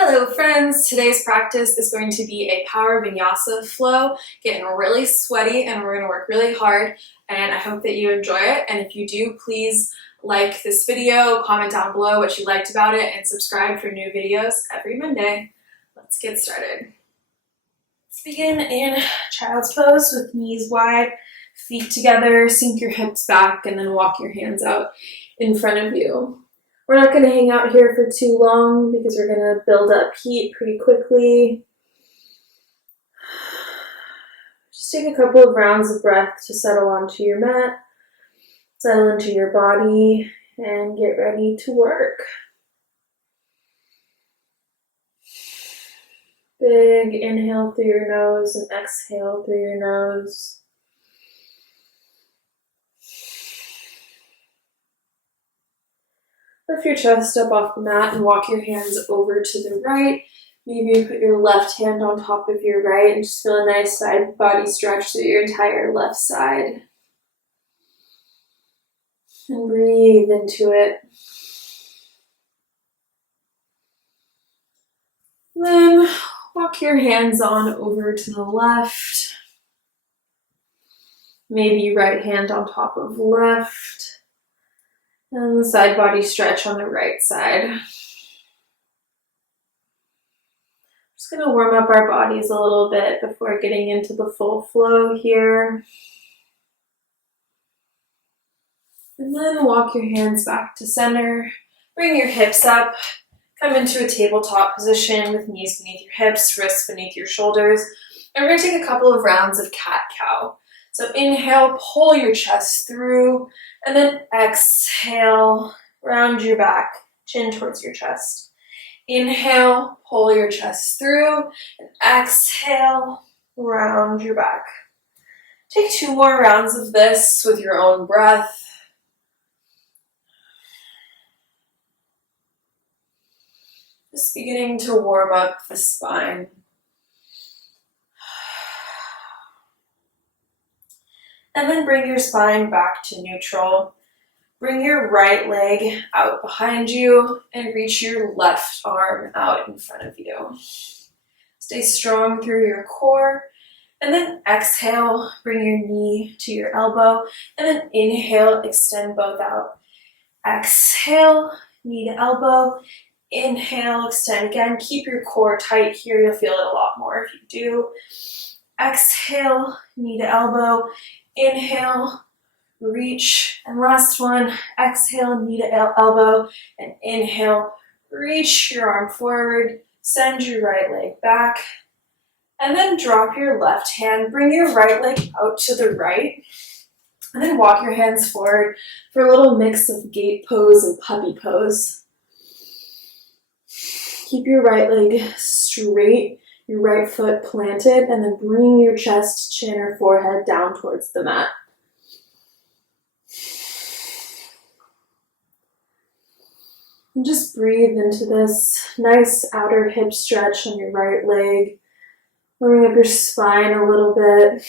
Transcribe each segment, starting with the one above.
Hello friends! Today's practice is going to be a power vinyasa flow, getting really sweaty, and we're going to work really hard, and I hope that you enjoy it. And if you do, please like this video, comment down below what you liked about it, and subscribe for new videos every Monday. Let's get started. Let's begin in child's pose with knees wide, feet together, sink your hips back, and then walk your hands out in front of you. We're not going to hang out here for too long because we're going to build up heat pretty quickly. Just take a couple of rounds of breath to settle onto your mat, settle into your body, and get ready to work. Big inhale through your nose and exhale through your nose. Lift your chest up off the mat and walk your hands over to the right. Maybe put your left hand on top of your right and just feel a nice side body stretch through your entire left side. And breathe into it. Then walk your hands on over to the left. Maybe right hand on top of left. And the side body stretch on the right side. Just going to warm up our bodies a little bit before getting into the full flow here. And then walk your hands back to center. Bring your hips up. Come into a tabletop position with knees beneath your hips, wrists beneath your shoulders. And we're going to take a couple of rounds of cat-cow. So inhale, pull your chest through, and then exhale, round your back, chin towards your chest. Inhale, pull your chest through, and exhale, round your back. Take 2 more rounds of this with your own breath. Just beginning to warm up the spine. And then bring your spine back to neutral. Bring your right leg out behind you and reach your left arm out in front of you. Stay strong through your core. And then exhale, bring your knee to your elbow. And then inhale, extend both out. Exhale, knee to elbow. Inhale, extend again. Keep your core tight here. You'll feel it a lot more if you do. Exhale, knee to elbow. Inhale, reach, and last one, exhale, knee to elbow, and inhale, reach your arm forward, send your right leg back, and then drop your left hand, bring your right leg out to the right, and then walk your hands forward for a little mix of gate pose and puppy pose. Keep your right leg straight, your right foot planted, and then bring your chest, chin, or forehead down towards the mat. And just breathe into this nice outer hip stretch on your right leg. Warming up your spine a little bit.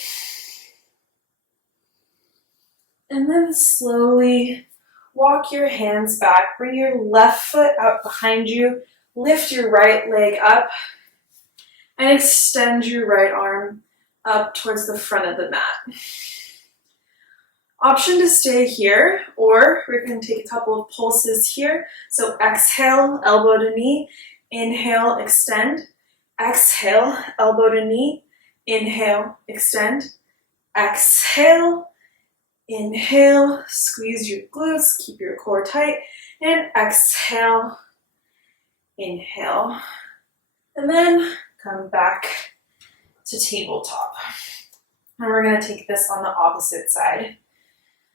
And then slowly walk your hands back. Bring your left foot out behind you. Lift your right leg up. And extend your right arm up towards the front of the mat. Option to stay here, or we're going to take a couple of pulses here. So exhale, elbow to knee. Inhale, extend. Exhale, elbow to knee. Inhale, extend. Exhale, inhale, squeeze your glutes, keep your core tight. And exhale, inhale. And then come back to tabletop. And we're going to take this on the opposite side.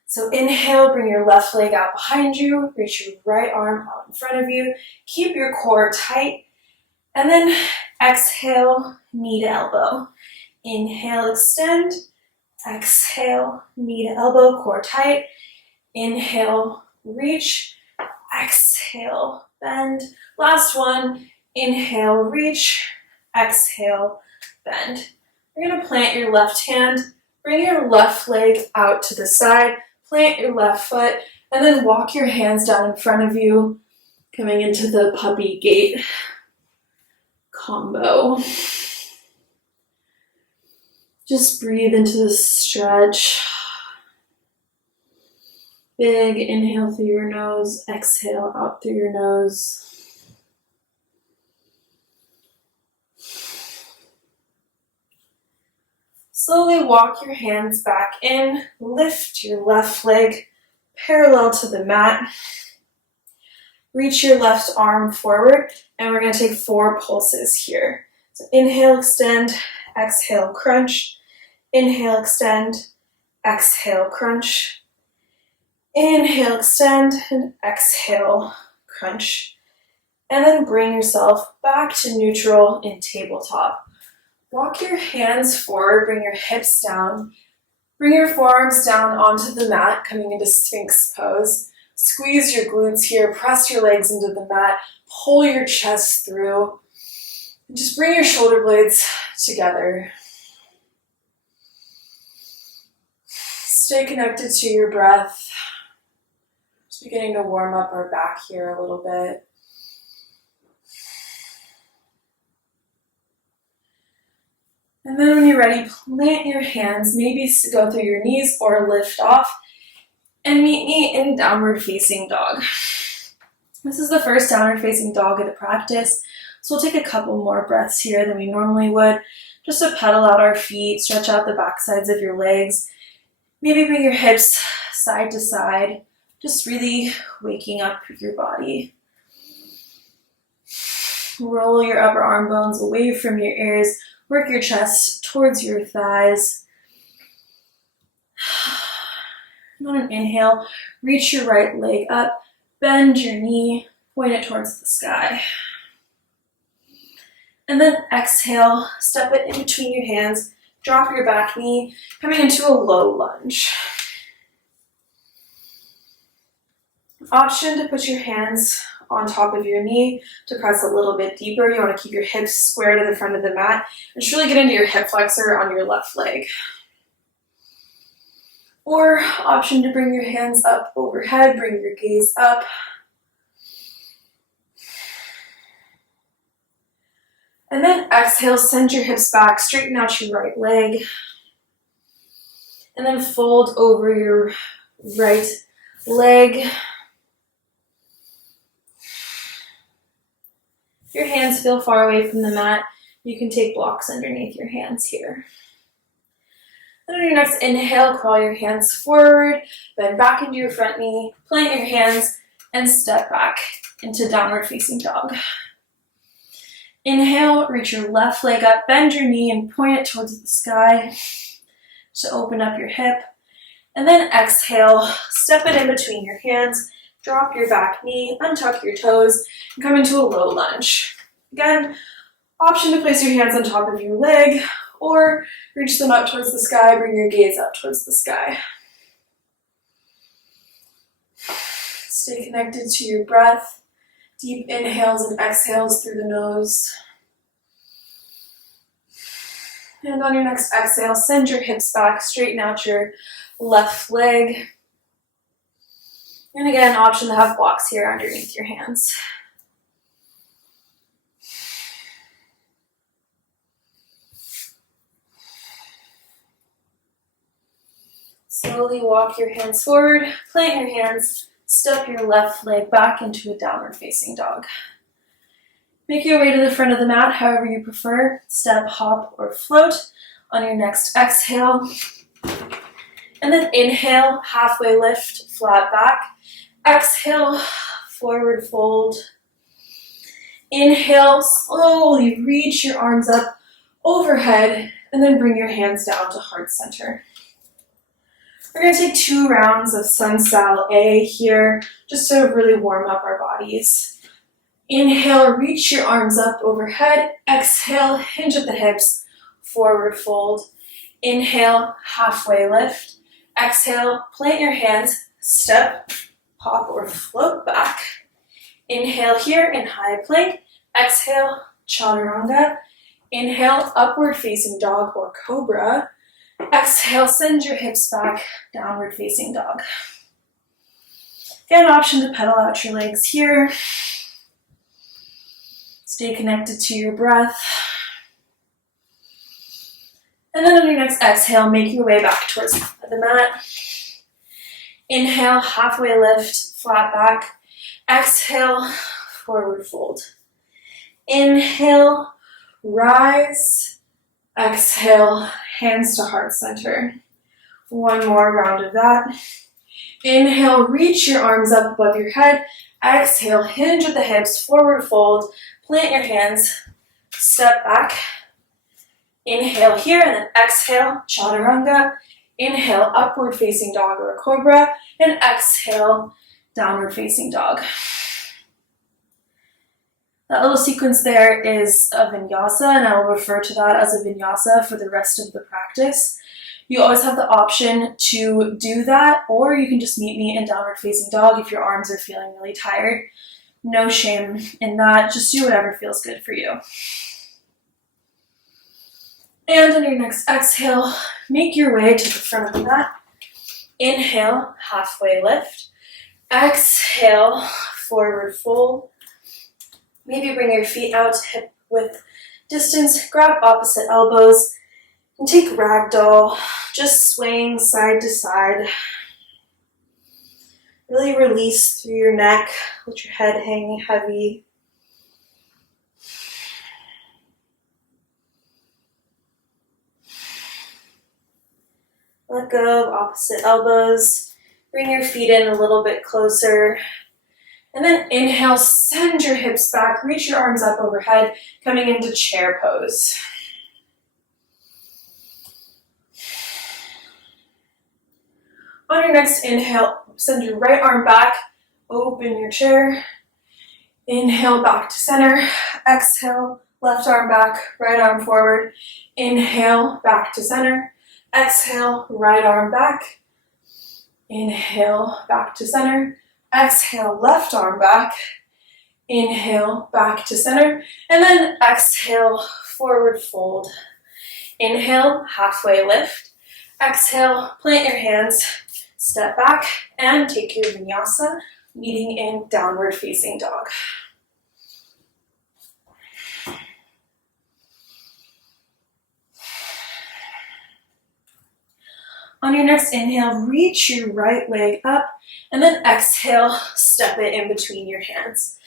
So inhale, bring your left leg out behind you, reach your right arm out in front of you, keep your core tight, and then exhale, knee to elbow. Inhale, extend, exhale, knee to elbow, core tight, inhale, reach, exhale, bend. Last one, inhale, reach, exhale, bend. You're going to plant your left hand, bring your left leg out to the side, plant your left foot, and then walk your hands down in front of you, coming into the puppy gait. combo. Just breathe into the stretch. Big inhale through your nose, exhale out through your nose. Slowly walk your hands back in, lift your left leg parallel to the mat. Reach your left arm forward, and we're going to take 4 pulses here. So inhale, extend, exhale, crunch. Inhale, extend, exhale, crunch. Inhale, extend, and exhale, crunch. And then bring yourself back to neutral in tabletop. Walk your hands forward, bring your hips down. Bring your forearms down onto the mat, coming into Sphinx pose. Squeeze your glutes here, press your legs into the mat, pull your chest through. And just bring your shoulder blades together. Stay connected to your breath. Just beginning to warm up our back here a little bit. And then when you're ready, plant your hands, maybe go through your knees or lift off, and meet me in downward facing dog. This is the first downward facing dog of the practice, so we'll take a couple more breaths here than we normally would, just to pedal out our feet, stretch out the back sides of your legs. Maybe bring your hips side to side, just really waking up your body. Roll your upper arm bones away from your ears. Work your chest towards your thighs. And on an inhale, reach your right leg up, bend your knee, point it towards the sky. And then exhale, step it in between your hands, drop your back knee, coming into a low lunge. Option to put your hands on top of your knee to press a little bit deeper. You want to keep your hips square to the front of the mat and just really get into your hip flexor on your left leg. Or option to bring your hands up overhead, bring your gaze up. And then exhale, send your hips back, straighten out your right leg. And then fold over your right leg. Your hands feel far away from the mat. You can take blocks underneath your hands here. And on your next inhale, crawl your hands forward, bend back into your front knee, plant your hands, and step back into downward facing dog. Inhale, reach your left leg up, bend your knee, and point it towards the sky to open up your hip. And then exhale, step it in between your hands, drop your back knee, untuck your toes, and come into a low lunge. Again, option to place your hands on top of your leg or reach them up towards the sky, bring your gaze up towards the sky. Stay connected to your breath. Deep inhales and exhales through the nose. And on your next exhale, send your hips back, straighten out your left leg. And again, option to have blocks here underneath your hands. Slowly walk your hands forward, plant your hands, step your left leg back into a downward facing dog. Make your way to the front of the mat, however you prefer. Step, hop, or float. On your next exhale. And then inhale, halfway lift, flat back. Exhale, forward fold. Inhale, slowly reach your arms up overhead, and then bring your hands down to heart center. We're going to take 2 rounds of Sun Sal A here, just to really warm up our bodies. Inhale, reach your arms up overhead. Exhale, hinge at the hips, forward fold. Inhale, halfway lift. Exhale, plant your hands, step, hop, or float back. Inhale here in high plank. Exhale, chaturanga. Inhale, upward facing dog or cobra. Exhale, send your hips back, downward facing dog. Again, option to pedal out your legs here. Stay connected to your breath. And then on your next exhale, make your way back towards the mat. Inhale, halfway lift, flat back. Exhale, forward fold. Inhale, rise. Exhale, hands to heart center. One more round of that. Inhale, reach your arms up above your head. Exhale, hinge at the hips, forward fold. Plant your hands, step back. Inhale here, and then exhale, chaturanga. Inhale, upward facing dog or a cobra, and exhale, downward facing dog. That little sequence there is a vinyasa, and I will refer to that as a vinyasa for the rest of the practice. You always have the option to do that, or you can just meet me in downward facing dog if your arms are feeling really tired. No shame in that, just do whatever feels good for you. And on your next exhale, make your way to the front of the mat. Inhale, halfway lift. Exhale, forward fold. Maybe bring your feet out to hip width distance. Grab opposite elbows and take ragdoll, just swaying side to side. Really release through your neck, let your head hang heavy. Let go of opposite elbows. Bring your feet in a little bit closer. And then inhale, send your hips back, reach your arms up overhead, coming into chair pose. On your next inhale, send your right arm back, open your chair. Inhale, back to center. Exhale, left arm back, right arm forward. Inhale, back to center. Exhale, right arm back. Inhale, back to center. Exhale, left arm back. Inhale, back to center. And then exhale, forward fold. Inhale, halfway lift. Exhale, plant your hands, step back, and take your vinyasa, meeting in downward facing dog. On your next inhale, reach your right leg up, and then exhale, step it in between your hands.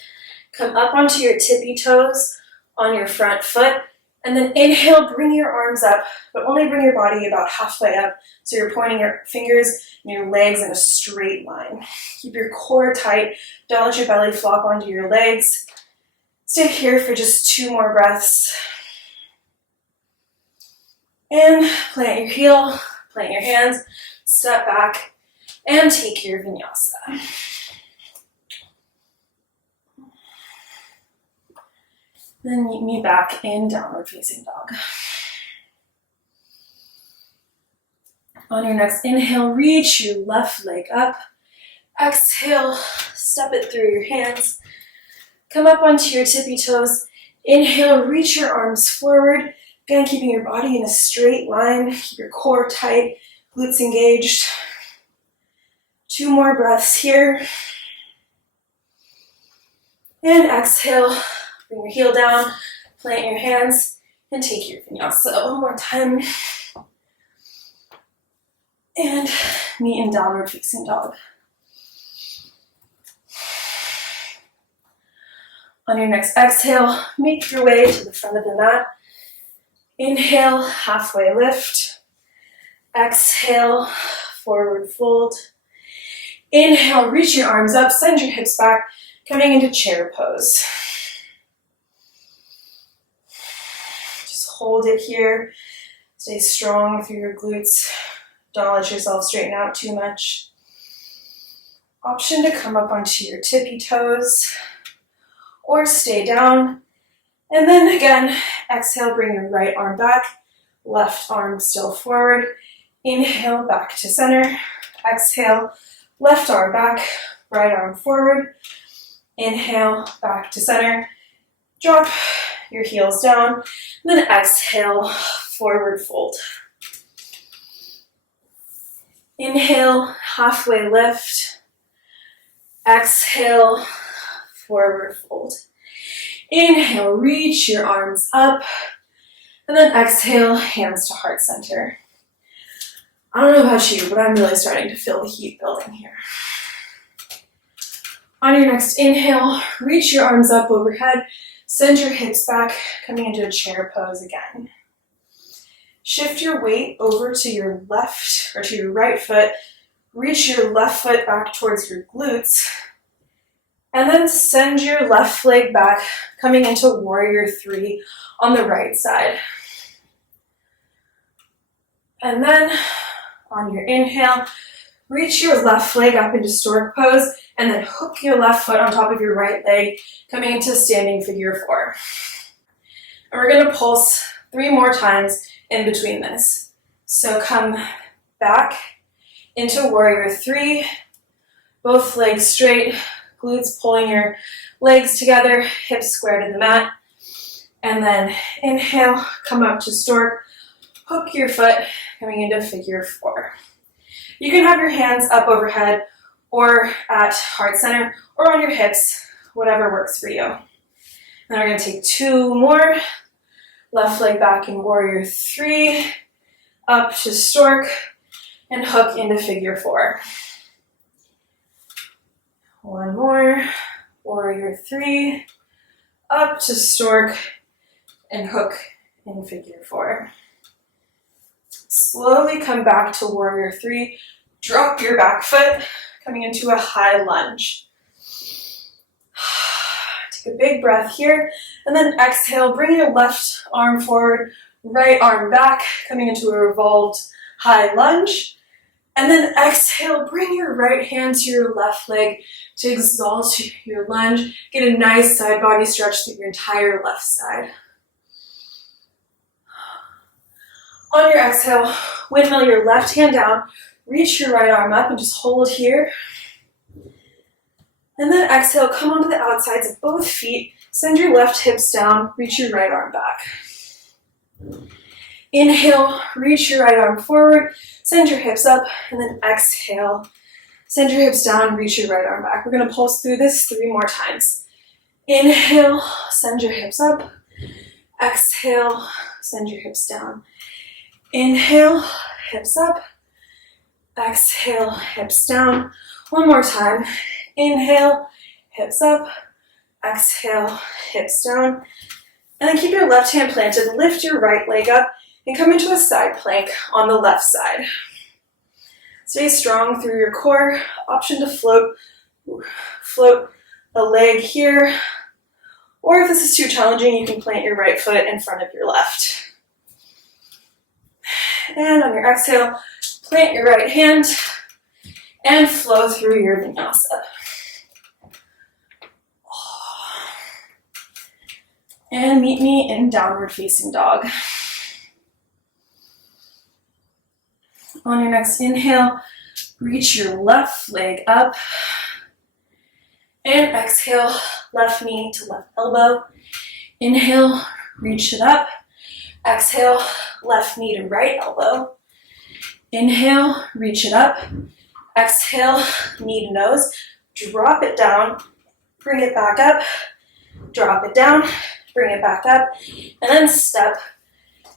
Come up onto your tippy toes on your front foot, and then inhale, bring your arms up, but only bring your body about halfway up, so you're pointing your fingers and your legs in a straight line. Keep your core tight, don't let your belly flop onto your legs. Stay here for just 2 more breaths. And plant your heel, plant your hands, step back, and take your vinyasa. Then meet me back in downward facing dog. On your next inhale, reach your left leg up. Exhale, step it through your hands. Come up onto your tippy toes. Inhale, reach your arms forward. Again, keeping your body in a straight line. Keep your core tight, glutes engaged. 2 more breaths here. And exhale, bring your heel down, plant your hands, and take your vinyasa. 1 more time. And meet in downward facing dog. On your next exhale, make your way to the front of the mat. Inhale, halfway lift. Exhale, forward fold. Inhale, reach your arms up, send your hips back, coming into chair pose. Just hold it here. Stay strong through your glutes. Don't let yourself straighten out too much. Option to come up onto your tippy toes or stay down. And then again, exhale, bring your right arm back, left arm still forward. Inhale, back to center. Exhale, left arm back, right arm forward. Inhale, back to center. Drop your heels down. And then exhale, forward fold. Inhale, halfway lift. Exhale, forward fold. Inhale, reach your arms up. And then exhale, hands to heart center. I don't know about you, but I'm really starting to feel the heat building here. On your next inhale, reach your arms up overhead. Send your hips back, coming into a chair pose again. Shift your weight over to your left or to your right foot. Reach your left foot back towards your glutes. And then send your left leg back, coming into warrior three on the right side. And then on your inhale, reach your left leg up into stork pose, and then hook your left foot on top of your right leg, coming into standing figure four. And we're gonna pulse 3 more times in between this. So come back into warrior three, both legs straight, glutes pulling your legs together, hips square to the mat. And then inhale, come up to stork, hook your foot, coming into figure four. You can have your hands up overhead or at heart center or on your hips, whatever works for you. Then we're gonna take 2 more. Left leg back in warrior three, up to stork, and hook into figure four. 1 more, warrior three, up to stork, and hook in figure four. Slowly come back to warrior three, drop your back foot, coming into a high lunge. Take a big breath here, and then exhale, bring your left arm forward, right arm back, coming into a revolved high lunge. And then exhale, bring your right hand to your left leg to exalt your lunge. Get a nice side body stretch through your entire left side. On your exhale, windmill your left hand down, reach your right arm up and just hold here. And then exhale, come onto the outsides of both feet, send your left hips down, reach your right arm back. Inhale, reach your right arm forward, send your hips up, and then exhale, send your hips down, reach your right arm back. We're gonna pulse through this 3 more times. Inhale, send your hips up. Exhale, send your hips down. Inhale, hips up. Exhale, hips down. 1 more time. Inhale, hips up. Exhale, hips down. And then keep your left hand planted. Lift your right leg up and come into a side plank on the left side. Stay strong through your core. Option to float a leg here. Or if this is too challenging, you can plant your right foot in front of your left. And on your exhale, plant your right hand and flow through your vinyasa. And meet me in downward facing dog. On your next inhale, reach your left leg up. And exhale, left knee to left elbow. Inhale, reach it up. Exhale, left knee to right elbow. Inhale, reach it up. Exhale, knee to nose. Drop it down, bring it back up. Drop it down, bring it back up. And then step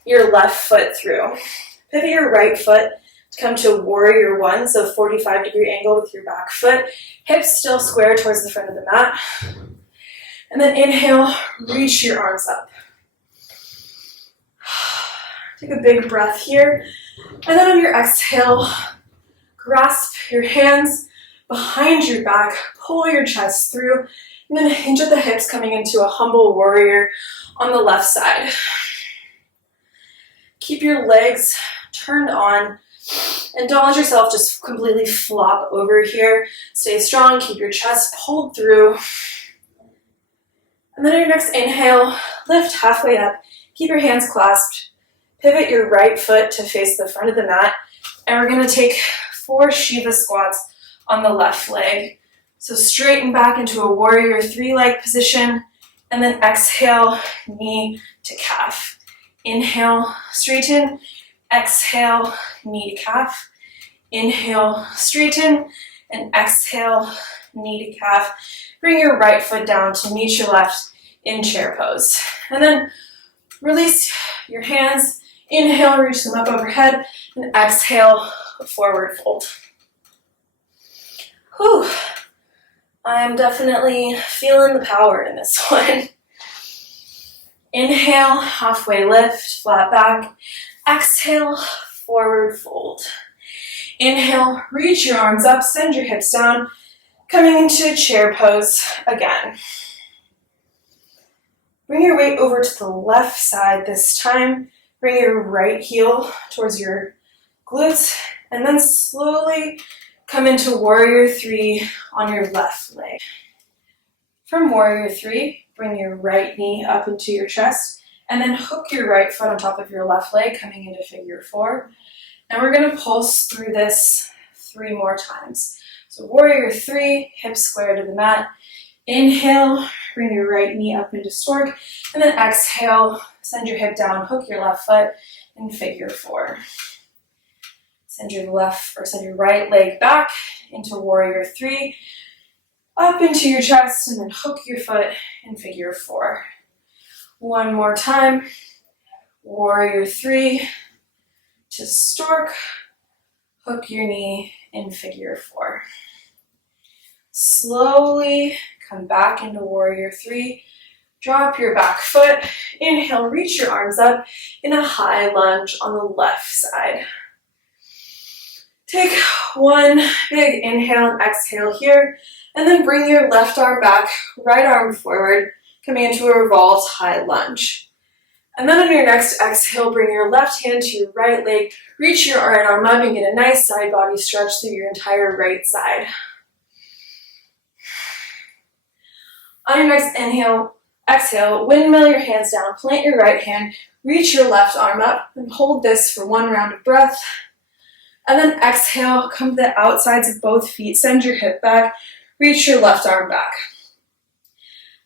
your left foot through. Pivot your right foot to come to warrior one, so 45-degree angle with your back foot. Hips still square towards the front of the mat. And then inhale, reach your arms up. Take a big breath here. And then on your exhale, grasp your hands behind your back, pull your chest through, and then hinge at the hips, coming into a humble warrior on the left side. Keep your legs turned on and don't let yourself just completely flop over here. Stay strong, keep your chest pulled through. And then on your next inhale, lift halfway up, keep your hands clasped, pivot your right foot to face the front of the mat, and we're gonna take 4 Shiva squats on the left leg. So straighten back into a warrior 3-leg position, and then exhale, knee to calf. Inhale, straighten. Exhale, knee to calf. Inhale, straighten. And exhale, knee to calf. Bring your right foot down to meet your left. in chair pose. And then release your hands. Inhale, reach them up overhead, and exhale, forward fold. Whew. I'm definitely feeling the power in this one. Inhale, halfway lift, flat back. Exhale, forward fold. Inhale, reach your arms up, send your hips down, coming into chair pose again. Bring your weight over to the left side this time. Bring your right heel towards your glutes, and then slowly come into warrior three on your left leg. From warrior three, bring your right knee up into your chest, and then hook your right foot on top of your left leg, coming into figure four. And we're going to pulse through this 3 more times. So warrior three, hips square to the mat. Inhale, bring your right knee up into stork, and then exhale, send your hip down, hook your left foot in figure four. Send your right leg back into warrior three, up into your chest, and then hook your foot in figure four. One more time. Warrior three to stork, hook your knee in figure four. Slowly come back into warrior three. Drop your back foot. Inhale, reach your arms up in a high lunge on the left side. Take one big inhale and exhale here, and then bring your left arm back, right arm forward, coming into a revolved high lunge. And then on your next exhale, bring your left hand to your right leg, reach your right arm up and get a nice side body stretch through your entire right side. On your next exhale, windmill your hands down, plant your right hand, reach your left arm up, and hold this for 1 round of breath. And then exhale, come to the outsides of both feet, send your hip back, reach your left arm back.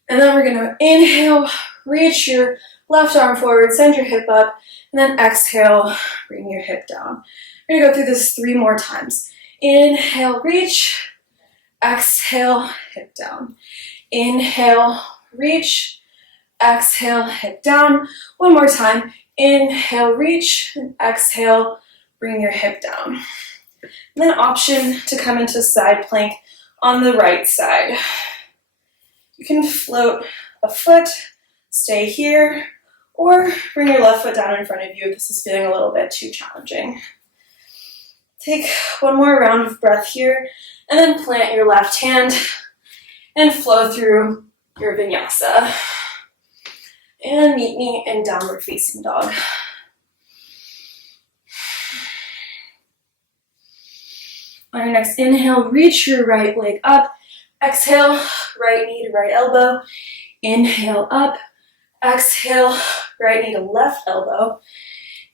And then we're going to inhale, reach your left arm forward, send your hip up, and then exhale, bring your hip down. We're going to go through this 3 more times. Inhale, reach, exhale, hip down. Inhale, reach, exhale, hip down. One more time. Inhale, reach, and exhale, bring your hip down. And then option to come into side plank on the right side. You can float a foot, stay here, or bring your left foot down in front of you if this is feeling a little bit too challenging. Take 1 more round of breath here, and then plant your left hand and flow through your vinyasa. And meet me in downward facing dog. On your next inhale, reach your right leg up. Exhale, right knee to right elbow. Inhale up. Exhale, right knee to left elbow.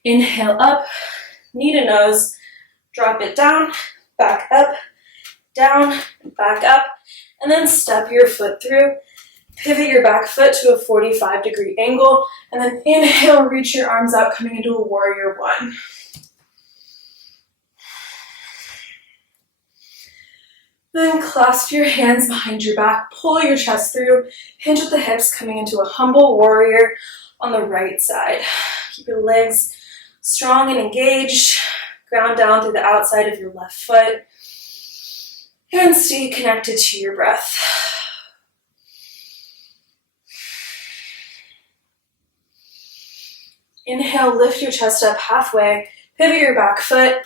Inhale up, knee to nose. Drop it down, back up, down, back up. And then step your foot through. Pivot your back foot to a 45-degree angle. And then inhale, reach your arms up, coming into a warrior one. Then clasp your hands behind your back, pull your chest through, hinge at the hips, coming into a humble warrior on the right side. Keep your legs strong and engaged. Ground down through the outside of your left foot. And stay connected to your breath. Inhale, lift your chest up halfway, pivot your back foot,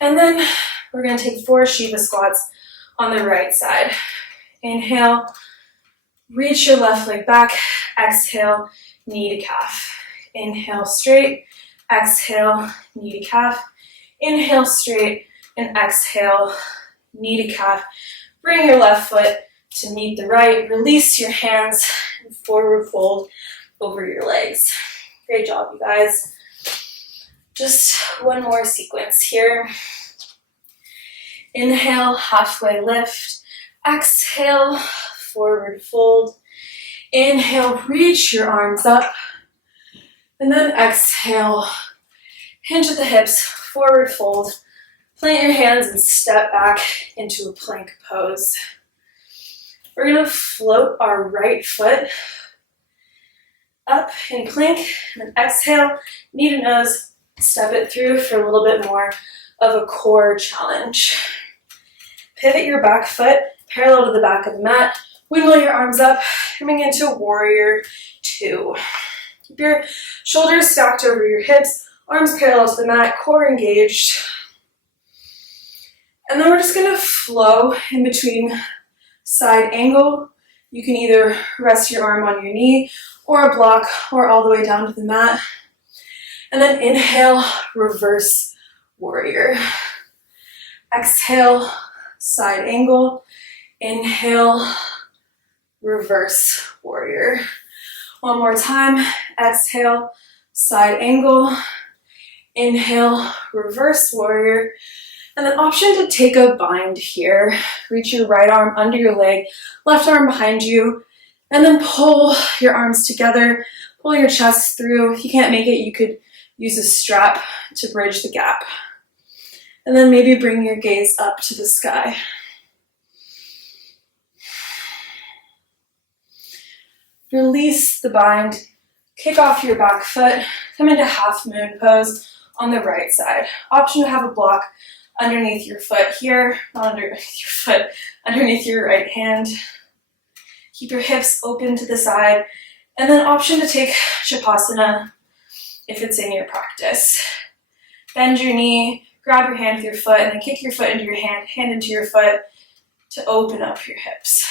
and then we're going to take 4 Shiva squats on the right side. Inhale, reach your left leg back. Exhale, knee to calf. Inhale, straight. Exhale, knee to calf. Inhale, straight, and exhale, knee to calf. Bring your left foot to meet the right. Release your hands and forward fold over your legs. Great job, you guys. Just 1 more sequence here. Inhale, halfway lift. Exhale, forward fold. Inhale, reach your arms up. And then exhale, hinge at the hips, forward fold. Plant your hands and step back into a plank pose. We're going to float our right foot Up in plank, and exhale, knee to nose, step it through for a little bit more of a core challenge. Pivot your back foot parallel to the back of the mat, wiggle your arms up, coming into warrior two. Keep your shoulders stacked over your hips, arms parallel to the mat, core engaged. And then we're just gonna flow in between side angle. You can either rest your arm on your knee or a block or all the way down to the mat. And then inhale, reverse warrior. Exhale, side angle. Inhale, reverse warrior. One more time. Exhale, side angle. Inhale, reverse warrior. And then option to take a bind here. Reach your right arm under your leg, left arm behind you, and then pull your arms together, pull your chest through. If you can't make it, you could use a strap to bridge the gap. And then maybe bring your gaze up to the sky. Release the bind, kick off your back foot, come into half moon pose on the right side. Option to have a block underneath your foot here, not underneath your foot, underneath your right hand. Keep your hips open to the side, and then option to take Shavasana if it's in your practice. Bend your knee, grab your hand with your foot, and then kick your foot into your hand, hand into your foot to open up your hips.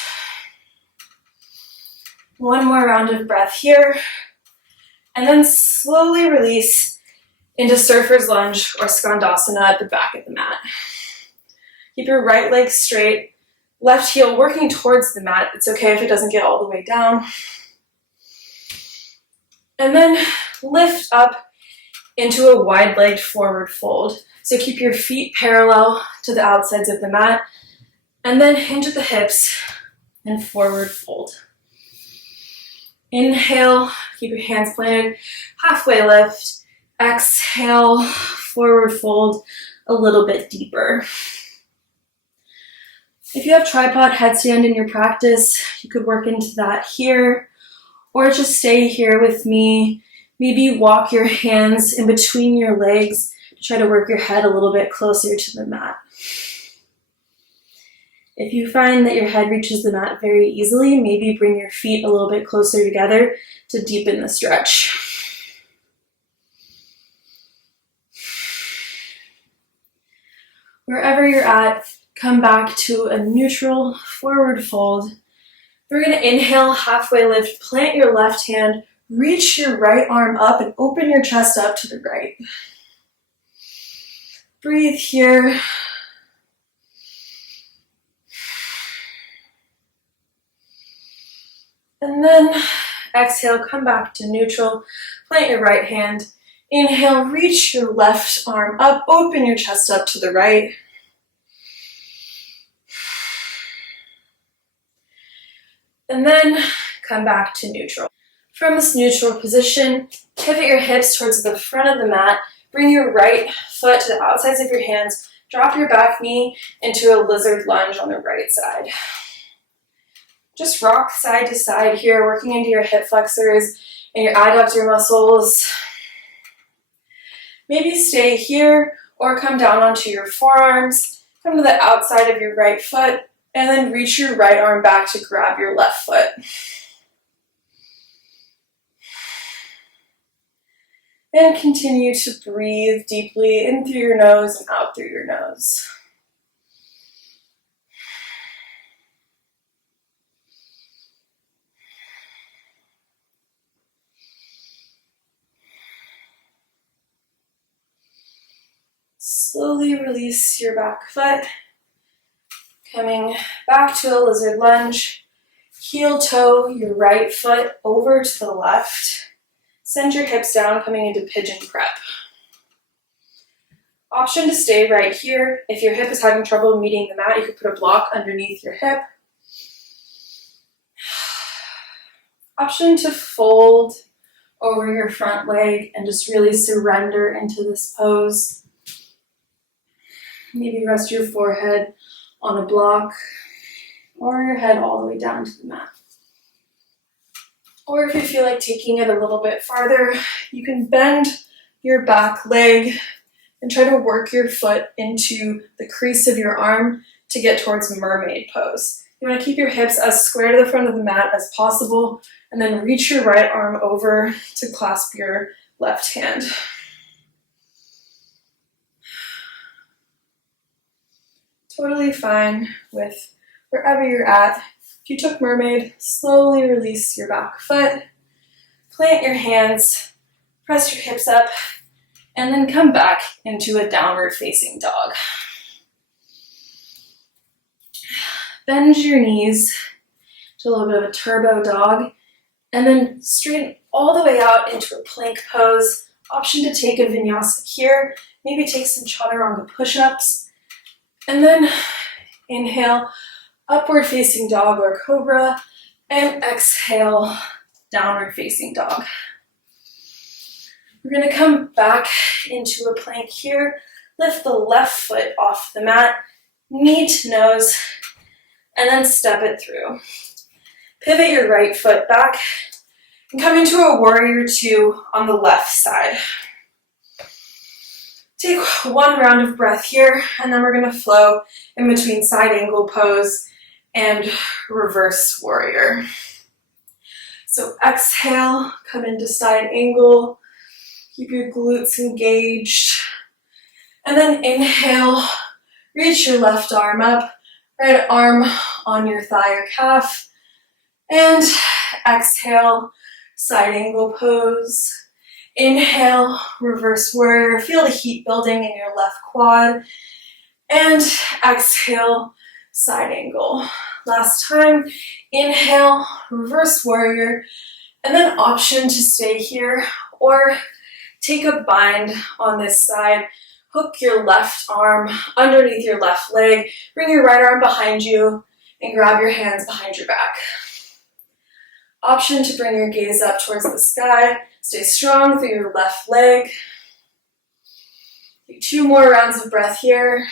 One more round of breath here, and then slowly release into surfer's lunge or skandasana at the back of the mat. Keep your right leg straight, left heel working towards the mat. It's okay if it doesn't get all the way down. And then lift up into a wide-legged forward fold. So keep your feet parallel to the outsides of the mat, and then hinge at the hips and forward fold. Inhale, keep your hands planted, halfway lift. Exhale, forward fold a little bit deeper. If you have tripod headstand in your practice, you could work into that here, or just stay here with me. Maybe walk your hands in between your legs to try to work your head a little bit closer to the mat. If you find that your head reaches the mat very easily, maybe bring your feet a little bit closer together to deepen the stretch. Wherever you're at, come back to a neutral forward fold. We're going to inhale, halfway lift, plant your left hand, reach your right arm up and open your chest up to the right. Breathe here. And then exhale, come back to neutral, plant your right hand. Inhale, reach your left arm up, open your chest up to the right. And then come back to neutral. From this neutral position, pivot your hips towards the front of the mat, bring your right foot to the outsides of your hands, drop your back knee into a lizard lunge on the right side. Just rock side to side here, working into your hip flexors and your adductor muscles. Maybe stay here or come down onto your forearms, come to the outside of your right foot, and then reach your right arm back to grab your left foot. And continue to breathe deeply in through your nose and out through your nose. Slowly release your back foot, coming back to a lizard lunge. Heel toe your right foot over to the left. Send your hips down, coming into pigeon prep. Option to stay right here. If your hip is having trouble meeting the mat, you could put a block underneath your hip. Option to fold over your front leg and just really surrender into this pose. Maybe rest your forehead on a block or your head all the way down to the mat. Or if you feel like taking it a little bit farther, you can bend your back leg and try to work your foot into the crease of your arm to get towards mermaid pose. You want to keep your hips as square to the front of the mat as possible, and then reach your right arm over to clasp your left hand. Totally fine with wherever you're at. If you took mermaid, slowly release your back foot, plant your hands, press your hips up, and then come back into a downward facing dog. Bend your knees to a little bit of a turbo dog, and then straighten all the way out into a plank pose. Option to take a vinyasa here, maybe take some chaturanga push-ups, and then inhale, upward facing dog or cobra, and exhale, downward facing dog. We're gonna come back into a plank here, lift the left foot off the mat, knee to nose, and then step it through. Pivot your right foot back and come into a warrior two on the left side. Take one round of breath here, and then we're gonna flow in between side angle pose and reverse warrior. So exhale, come into side angle, keep your glutes engaged, and then inhale, reach your left arm up, right arm on your thigh or calf, and exhale, side angle pose. Inhale, reverse warrior. Feel the heat building in your left quad. And exhale, side angle. Last time, inhale, reverse warrior, and then option to stay here or take a bind on this side. Hook your left arm underneath your left leg. Bring your right arm behind you and grab your hands behind your back. Option to bring your gaze up towards the sky. Stay strong through your left leg. Take 2 more rounds of breath here.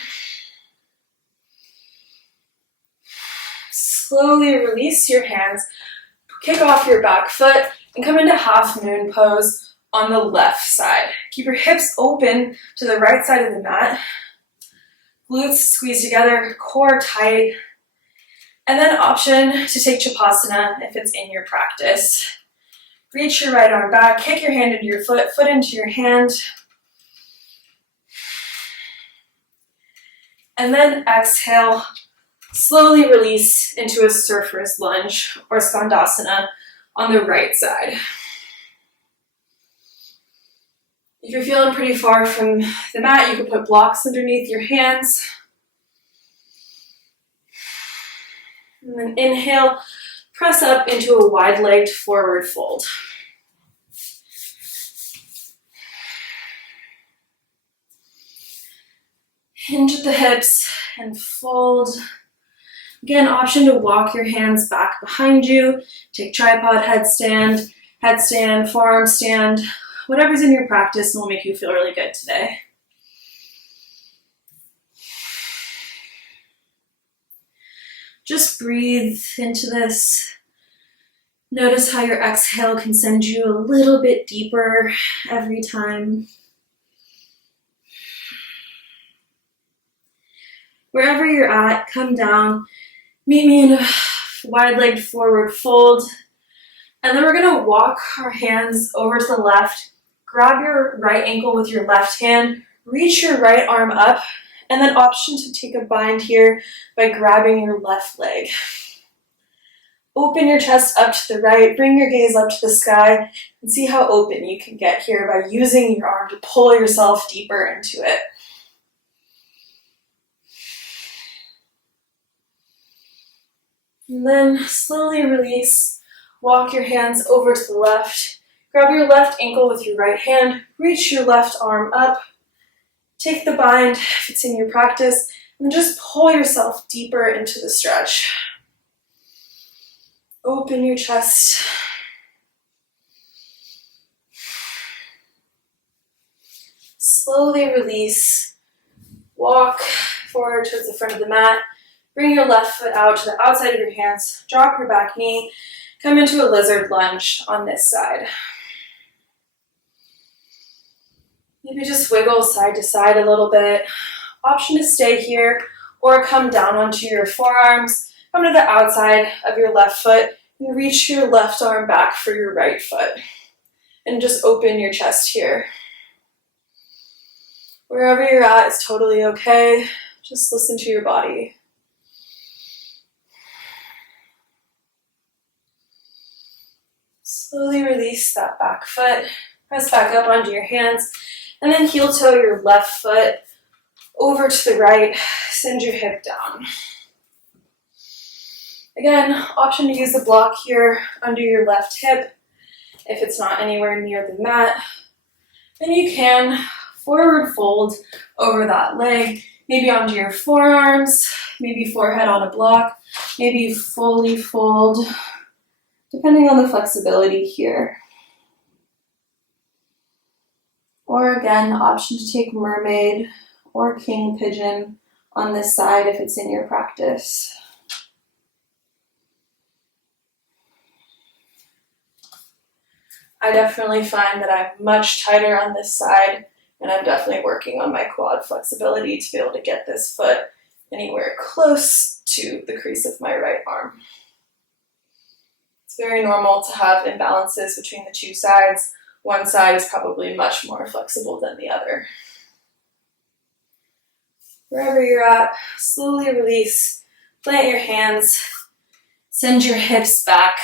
Slowly release your hands. Kick off your back foot and come into half moon pose on the left side. Keep your hips open to the right side of the mat. Glutes squeeze together, core tight. And then option to take Chapasana if it's in your practice. Reach your right arm back, kick your hand into your foot, foot into your hand. And then exhale, slowly release into a surfer's lunge or Skandasana on the right side. If you're feeling pretty far from the mat, you can put blocks underneath your hands. And then inhale, press up into a wide-legged forward fold. Hinge at the hips and fold. Again, option to walk your hands back behind you. Take tripod, headstand, forearm stand, whatever's in your practice and will make you feel really good today. Just breathe into this. Notice how your exhale can send you a little bit deeper every time. Wherever you're at, come down. Meet me in a wide-legged forward fold. And then we're gonna walk our hands over to the left. Grab your right ankle with your left hand. Reach your right arm up. And then option to take a bind here by grabbing your left leg. Open your chest up to the right, bring your gaze up to the sky, and see how open you can get here by using your arm to pull yourself deeper into it. And then slowly release, walk your hands over to the left, grab your left ankle with your right hand, reach your left arm up, take the bind if it's in your practice, and just pull yourself deeper into the stretch. Open your chest. Slowly release. Walk forward towards the front of the mat. Bring your left foot out to the outside of your hands. Drop your back knee Come into a lizard lunge on this side. Maybe just wiggle side to side a little bit. Option to stay here or come down onto your forearms, come to the outside of your left foot and reach your left arm back for your right foot. And just open your chest here. Wherever you're at is totally okay. Just listen to your body. Slowly release that back foot. Press back up onto your hands. And then heel toe your left foot over to the right. Send your hip down. Again, option to use the block here under your left hip if it's not anywhere near the mat. Then you can forward fold over that leg, maybe onto your forearms, maybe forehead on a block, maybe fully fold, depending on the flexibility here. Or again, option to take mermaid or king pigeon on this side if it's in your practice. I definitely find that I'm much tighter on this side, and I'm definitely working on my quad flexibility to be able to get this foot anywhere close to the crease of my right arm. It's very normal to have imbalances between the two sides. One side is probably much more flexible than the other. Wherever you're at, slowly release, plant your hands, send your hips back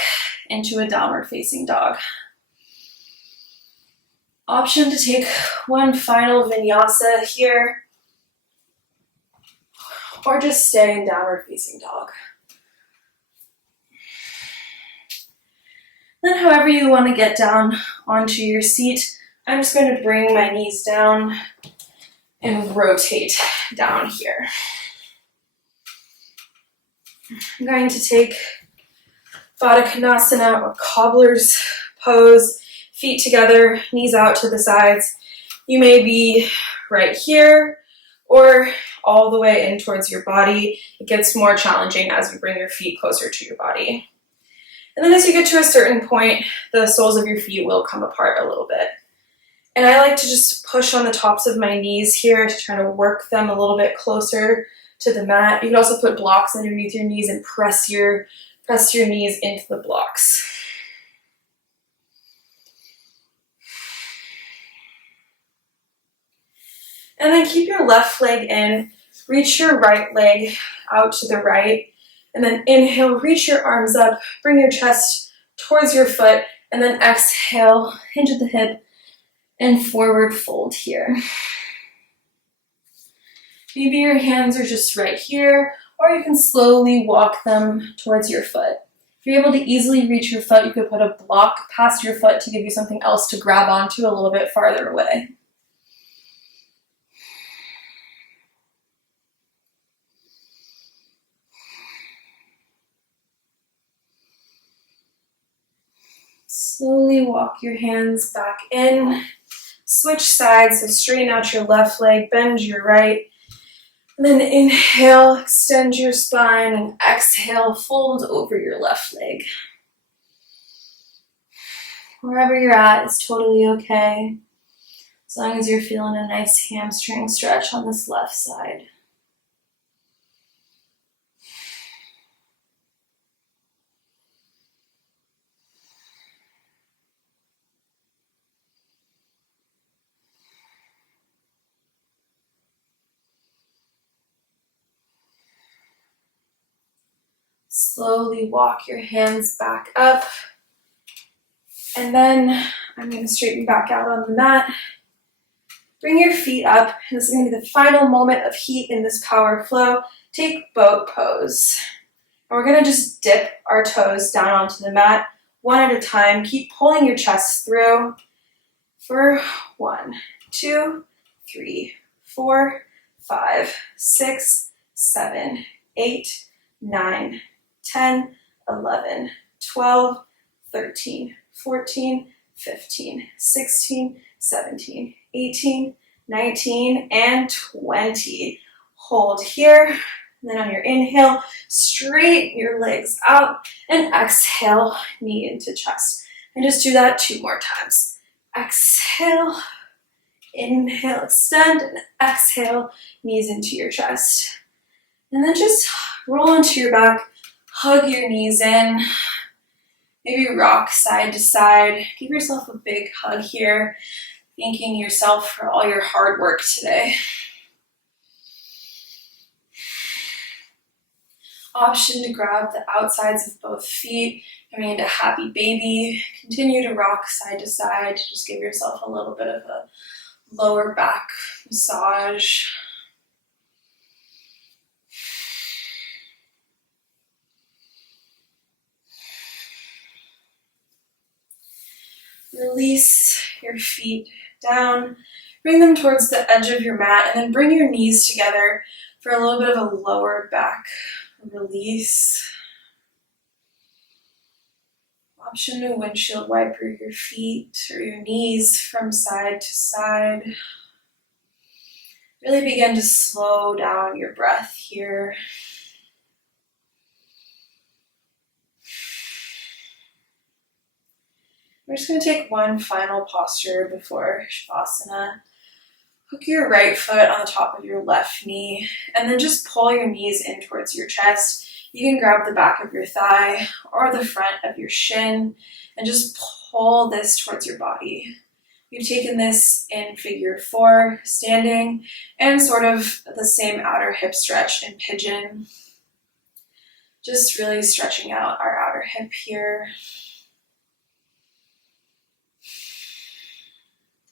into a downward facing dog. Option to take one final vinyasa here, or just stay in downward facing dog. Then however you want to get down onto your seat, I'm just going to bring my knees down and rotate down here. I'm going to take Baddha Konasana or cobbler's pose, feet together, knees out to the sides. You may be right here or all the way in towards your body. It gets more challenging as you bring your feet closer to your body. And then as you get to a certain point, the soles of your feet will come apart a little bit. And I like to just push on the tops of my knees here to try to work them a little bit closer to the mat. You can also put blocks underneath your knees and press your knees into the blocks. And then keep your left leg in, reach your right leg out to the right, and then inhale, reach your arms up, bring your chest towards your foot, and then exhale, hinge at the hip, and forward fold here. Maybe your hands are just right here, or you can slowly walk them towards your foot. If you're able to easily reach your foot, you could put a block past your foot to give you something else to grab onto a little bit farther away. Slowly walk your hands back in. Switch sides, so straighten out your left leg, bend your right. And then inhale, extend your spine, and exhale, fold over your left leg. Wherever you're at is totally okay, as long as you're feeling a nice hamstring stretch on this left side. Slowly walk your hands back up. And then I'm going to straighten back out on the mat. Bring your feet up. And this is going to be the final moment of heat in this power flow. Take boat pose. And we're going to just dip our toes down onto the mat one at a time. Keep pulling your chest through for 1, 2, 3, 4, 5, 6, 7, 8, 9, 10, 11, 12, 13, 14, 15, 16, 17, 18, 19, and 20. Hold here, And then on your inhale, straighten your legs out and exhale, knee into chest. And just do that 2 more times. Exhale, inhale, extend, and exhale, knees into your chest. And then just roll onto your back, hug your knees in, maybe rock side to side. Give yourself a big hug here, thanking yourself for all your hard work today. Option to grab the outsides of both feet, coming into happy baby. Continue to rock side to side. Just give yourself a little bit of a lower back massage. Release your feet down. Bring them towards the edge of your mat and then bring your knees together for a little bit of a lower back release. Option to windshield wiper your feet or your knees from side to side. Really begin to slow down your breath here. We're just going to take one final posture before Shavasana. Hook your right foot on the top of your left knee and then just pull your knees in towards your chest. You can grab the back of your thigh or the front of your shin and just pull this towards your body. We've taken this in figure 4, standing, and sort of the same outer hip stretch in pigeon. Just really stretching out our outer hip here.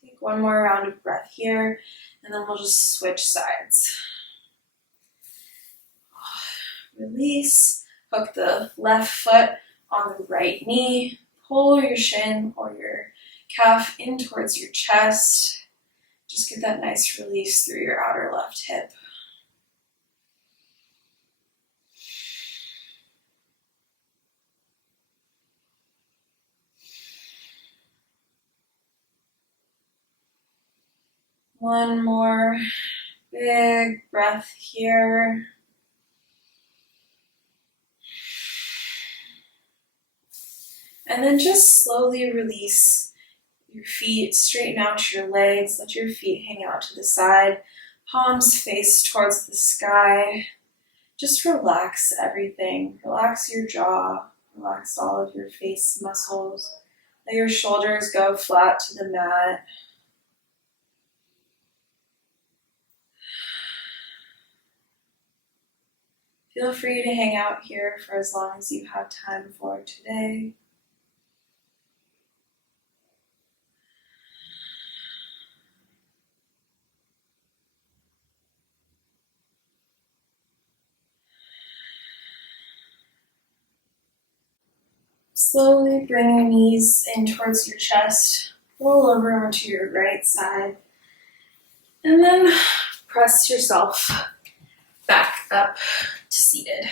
Take one more round of breath here, and then we'll just switch sides. Release, hook the left foot on the right knee, pull your shin or your calf in towards your chest. Just get that nice release through your outer left hip. One more big breath here. And then just slowly release your feet, straighten out your legs, let your feet hang out to the side, palms face towards the sky. Just relax everything. Relax your jaw, relax all of your face muscles. Let your shoulders go flat to the mat. Feel free to hang out here for as long as you have time for today. Slowly bring your knees in towards your chest. Roll over onto your right side. And then press yourself back up to seated.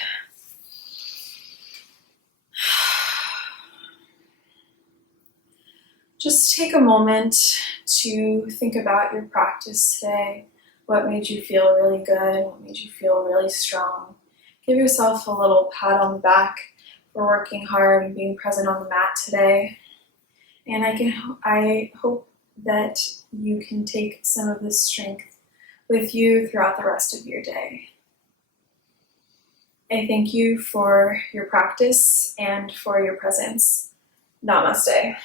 Just take a moment to think about your practice today. What made you feel really good? What made you feel really strong? Give yourself a little pat on the back for working hard and being present on the mat today. And I hope that you can take some of this strength with you throughout the rest of your day. I thank you for your practice and for your presence. Namaste.